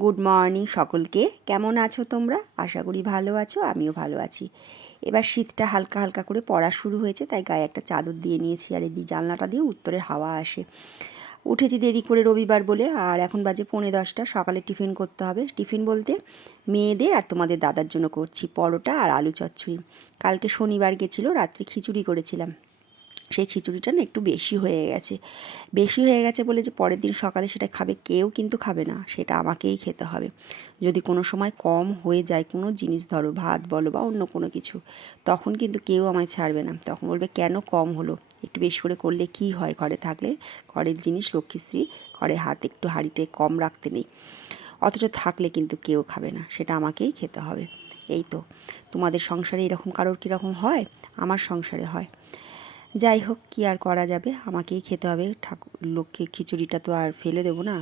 Good morning সকলকে। কেমন আছো তোমরা? আশা করি ভালো আছো, আমিও ভালো আছি। এবার শীতটা হালকা হালকা করে পড়া শুরু হয়েছে, তাই গায়ে একটা চাদর দিয়ে নিয়েছি, আর এই জানলাটা দিয়ে উত্তরের হাওয়া আসে। উঠেছি দেরি করে রবিবার বলে, আর এখন বাজে 9:45। সকালে টিফিন করতে হবে। টিফিন বলতে মেয়েদের আর তোমাদের দাদার জন্য করছি পরোটা আর আলু চচ্চড়ি। কালকে শনিবার গেছিলো, রাত্রে খিচুড়ি করেছিলাম। সেই খিচুড়িটা না একটু বেশি হয়ে গেছে বলে যে পরের দিন সকালে সেটা খাবে, কেউ কিন্তু খাবে না, সেটা আমাকেই খেতে হবে। যদি কোনো সময় কম হয়ে যায় কোনো জিনিস, ধরো ভাত বলো বা অন্য কোনো কিছু, তখন কিন্তু কেউ আমায় ছাড়বে না। তখন বলবে কেন কম হলো, একটু বেশি করে করলে কি হয়, ঘরে থাকলে ঘরের জিনিস লক্ষ্মীশ্রী, ঘরে হাত একটু হাঁড়িতে কম রাখতে নেই। অথচ থাকলে কিন্তু কেউ খাবে না, সেটা আমাকেই খেতে হবে। এই তো, তোমাদের সংসারে এরকম কারোর কীরকম হয়? আমার সংসারে হয়। যাই হোক, কী আর করা যাবে, আমাকেই খেতে হবে। লক্ষ্মী খিচুড়িটা তো আর ফেলে দেবো না,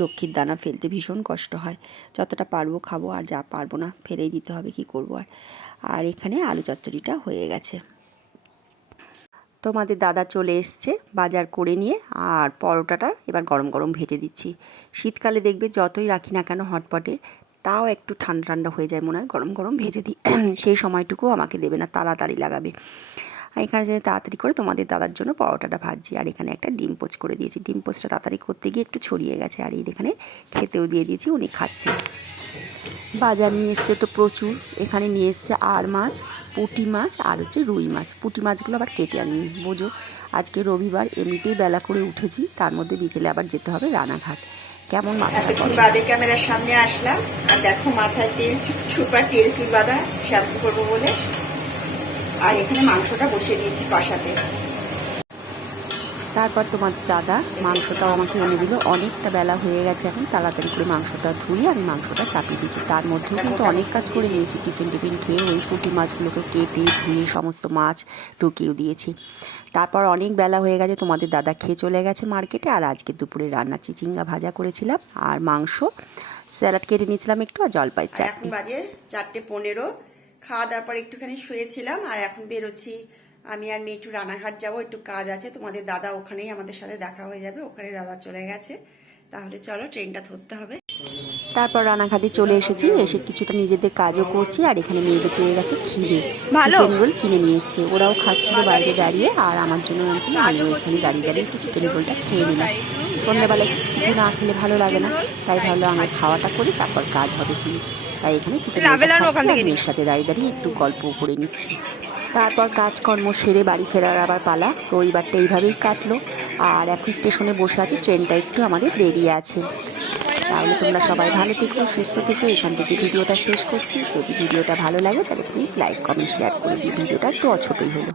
লক্ষ্মীর দানা ফেলতে ভীষণ কষ্ট হয়। যতটা পারবো খাবো, আর যা পারবো না ফেলেই দিতে হবে, কি করবো আর। আর এখানে আলু চচ্চড়িটা হয়ে গেছে। তোমাদের দাদা চলে এসছে বাজার করে নিয়ে, আর পরোটাটা এবার গরম গরম ভেজে দিচ্ছি। শীতকালে দেখবে যতই রাখি না কেন হটপটে, তাও একটু ঠান্ডা ঠান্ডা হয়ে যায় মনে হয়, গরম গরম ভেজে দিই। সেই সময়টুকু আমাকে দেবে না, তাড়াতাড়ি লাগাবে। এখানে যে তাড়াতাড়ি করে তোমাদের দাদার জন্য পরোটাটা ভাজছি, আর এখানে একটা ডিম পোচ করে দিয়েছি। ডিম পোচটা তাড়াতাড়ি করতে গিয়ে একটু ছড়িয়ে গেছে, আর এখানে খেতেও দিয়ে দিয়েছি, উনি খাচ্ছে। বাজার নিয়ে এসছে তো প্রচুর। এখানে নিয়ে এসছে আর মাছ, পুঁটি মাছ আর হচ্ছে রুই মাছ। পুঁটি মাছগুলো আবার কেটে আনিনি, বোঝো আজকে রবিবার, এমনিতেই বেলা করে উঠেছি, তার মধ্যে বিকেলে আবার যেতে হবে রানাঘাট। কেমন মাথাটা বাদে ক্যামেরার সামনে আসলাম, আর দেখো মাথায় তেল চুপা তেল চুল বাঁধা, শ্যাম্পু করবো বলে। আর এখানে মাংসটা বসিয়ে দিয়েছি কষাতে। তারপর তোমার দাদা মাংসটাও আমাকে এনে দিল। অনেকটা বেলা হয়ে গেছে, এখন তাড়াতাড়ি করে মাংসটা ধুয়ে আমি মাংসটা চাপিয়ে দিচ্ছি। তার মধ্যেও কিন্তু অনেক কাজ করে নিয়েছি। টিফিন খেয়ে ওই পুঁটি মাছগুলোকে কেটে ধুয়ে সমস্ত মাছ ঢুকিয়েও দিয়েছি। তারপর অনেক বেলা হয়ে গেছে, তোমাদের দাদা খেয়ে চলে গেছে মার্কেটে। আর আজকে দুপুরে রান্না চিচিঙ্গা ভাজা করেছিলাম, আর মাংস, স্যালাড কেটে নিয়েছিলাম একটু, আর জলপাই চাটনি। এখন বাজে 4:15। খাওয়া দাওয়ার পর একটুখানি শুয়েছিলাম, আর এখন বেরোচ্ছি। আমি আর মেয়ে একটু রানাঘাট যাবো, একটু কাজ আছে। তোমাদের দাদা ওখানেই আমাদের সাথে দেখা হয়ে যাবে, ওখানে দাদা চলে গেছে। তাহলে চলো, ট্রেনটা ধরতে হবে। তারপর রানাঘাটে চলে এসেছি, এসে কিছুটা নিজেদের কাজও করছি। আর এখানে মেয়েদের পেয়ে গেছে খিদে, চিকেন রোল কিনে নিয়ে এসছে, ওরাও খাচ্ছিল বাইরে দাঁড়িয়ে, আর আমার জন্য আনছিল। আমিও এখানে দাঁড়িয়ে দাঁড়িয়ে একটু চিকেন রোলটা খেয়ে নিলাম। সন্ধ্যাবেলায় কিছু না খেলে ভালো লাগে না, তাই ভাবলাম আমার খাওয়াটা করি, তারপর কাজ হবে কি। তাই এখানে চিকেন রোলটা খাচ্ছি, আর মেয়ের সাথে দাঁড়িয়ে দাঁড়িয়ে একটু গল্পও করে নিচ্ছি। তারপর কাজকর্ম সেরে বাড়ি ফেরার আবার পালা। রবিবারটা এইভাবেই কাটলো। আর এখন স্টেশনে বসে আছি, ট্রেনটা একটু আমাদের দেরি আছে। তাহলে তোমরা সবাই ভালো থেকো, সুস্থ থেকো। এখান থেকে ভিডিওটা শেষ করছি। যদি ভিডিওটা ভালো লাগে তাহলে প্লিজ লাইক কমেন্ট শেয়ার করে দিই। ভিডিওটা একটু ছোটই হলো।